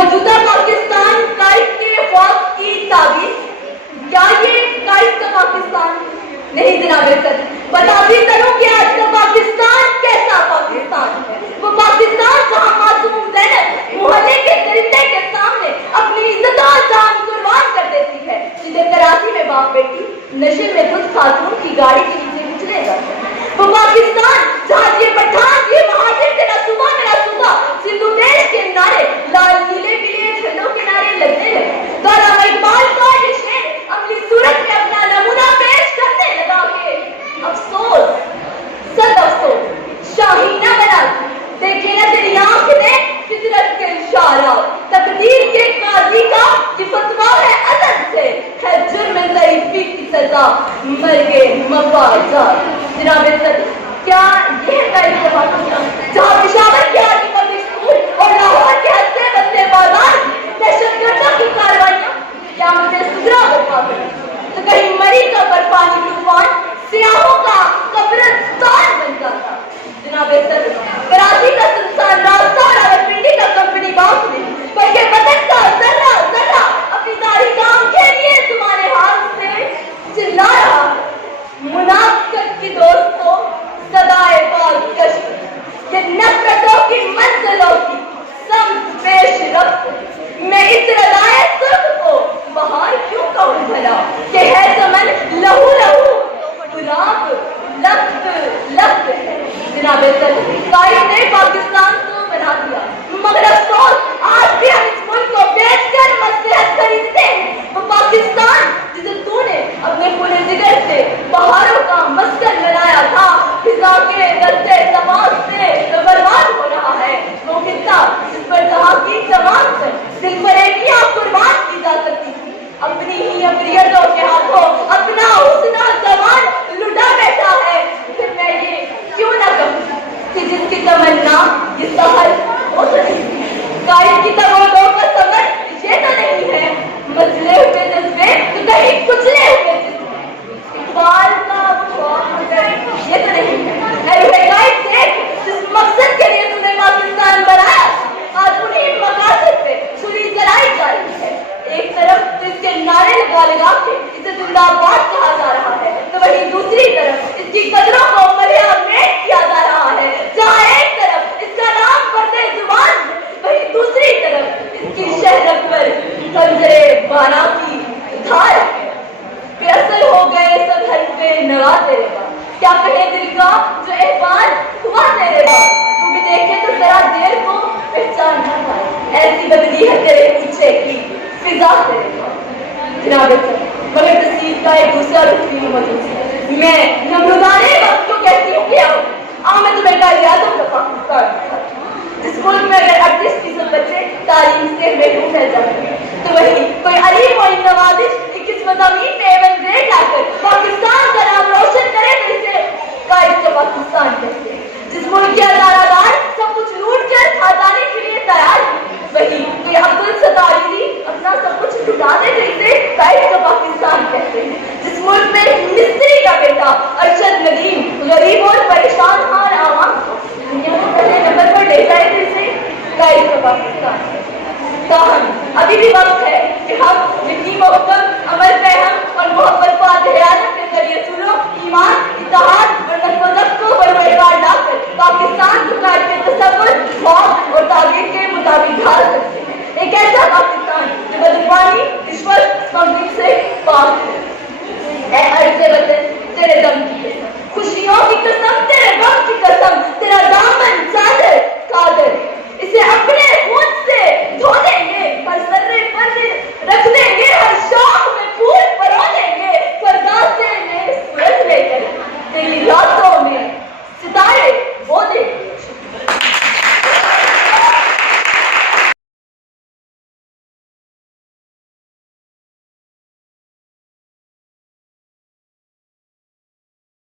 मौजूदा पाकिस्तान काइट के ख्वाब की ताबीर, क्या ये काइट का पाकिस्तान नहीं जनाबे सर, बताती करूं कि आज का पाकिस्तान कैसा पाकिस्तान है। वो पाकिस्तान जहां मासूम ज़ैनब मोहल्ले के दरिंदे के सामने अपनी इज्जत और जान कुर्बान कर देती है, जिसे कराची में बाप बेटी नशे में खुद खातून की गाड़ी के नीचे निचले जाते हैं। वो पाकिस्तान जहां ये पठान ये महाजिर तेरा सूबा सिंधु देश के नारे लाल नीले पीले झंडों के नारे लगने लगे। दौरान इकबाल का ये शेर अपनी सूरत में अपना नमूना पेश करने लगा के अफसोस सद अफसोस शाहीना बना देखे न तेरी आंख ने फितरत के इशारा, तकदीर के काजी का ये फतवा है अदब से, है जुर्म ज़ईफ़ी की सजा मर्गे मफाजा। जनाब सर, क्या ये है पाकिस्तान जहाँ पेशावर के आर्मी पब्लिक स्कूल और लाहौर के हंसते बसते बाजार दहशतगर्दों की कार्रवाइयाँ क्या मुझे सुधरा हो पाकर, तो कहीं मरी का बर्फानी तूफान सियाहों का कब्रिस्तान बन जाता। जनाब सर, कराची का सुनसान रास्ता और रावलपिंडी का कंपनी बाग में बल्कि बदन का जर्रा जर्रा अपनी दाढ़ी का आंखें लिए तुम्हारे हाथ से चिल्ला रहा, मुनाफिकत की दोस्तों सदाए बाज़कश, ये नफ़रतों की मंजिलों की समत पेश रफ्त, मैं इस रज़ाए सुर्ख को बहार क्यों कहूँ भला, कि है चमन लहू लहू गुलाब लफ्त लफ्त है। जनाब सर, काइट ने पाकिस्तान को बना दिया, मगर अफसोस आज भी हम इस मुल्क को बेचकर मसलहत खरीदते हैं। वो पाकिस्तान जिसे तूने अपने खूने जिगर से बहारों का मस्कन बनाया था, फिजा के दस्ते तमाम से तो बर्बाद हो रहा है। वो किस्सा जिस पर कहा कि तमाम से दिल फरेबियां कुर्बान की जा सकती थी, अपनी ही अमरियतों के हाथों अपना हुस्न जवान लुटा बैठा है। फिर मैं ये क्यों ना कहूँ कि जिसकी तमन्ना ये सहल हो सकती है, काइट की तमन्नाओं का समर ये तो नहीं है, मसले हुए जज्बे तो कहीं कुचले हुए जिस्म, इकबाल का ख्वाब ये तो नहीं है। अरे काइट देख, जिस मकसद के लिए तूने पाकिस्तान बनाया आज उन्हीं मकासद पे छुरी चलाई जा रही है। एक तरफ इसके नारे लगा लगा के इसे जिंदाबाद कहा जा रहा है, तो वहीं दूसरी तरफ इसकी कदरों को मलियामेट किया जा रहा है। जहाँ एक तरफ इसका नाम पर्दे जुबान, वहीं दूसरी तरफ इसकी शहरत पर खंजरे बाना की धार है। बेअसर हो गए सब हल्फे नवा तेरे का, क्या कहे दिल का जो एहसान हुआ तेरे का, तू भी देखे तो जरा देर को पहचान ना पाए, ऐसी बदली है तेरे पीछे की फिजा तेरे का। जनाब सर, मगर तस्वीर का एक दूसरा रुख भी मौजूद है। मैं नमरूदाने वक्त को कहती हूँ कि मैं तुम्हें का यादों का पाकिस्तान, जिस मुल्क में अगर 38% बच्चे तालीम से महरूम रह जाएंगे, तो वही कोई अली मोइन नवाजिश 21 मज़ामीन में A1 ग्रेड लाकर पाकिस्तान का नाम रोशन करे, तो इसे काइट का पाकिस्तान कहते हैं। जिस मुल्क के अदारादार सब कुछ लूट कर खा जाने के लिए तैयार है, वही कोई अब्दुल सत्तारी अपना सब कुछ लुटा दे, तो इसे काइट का पाकिस्तान कहते हैं। जिस मुल्क में मिस्त्री का बेटा अरशद नदीम गरीब और परेशान हाल आवाम को दुनिया में पहले नंबर पर ले जाए, तो इसे काइट का पाकिस्तान। ताहम अभी भी वक्त है कि हम यकीन और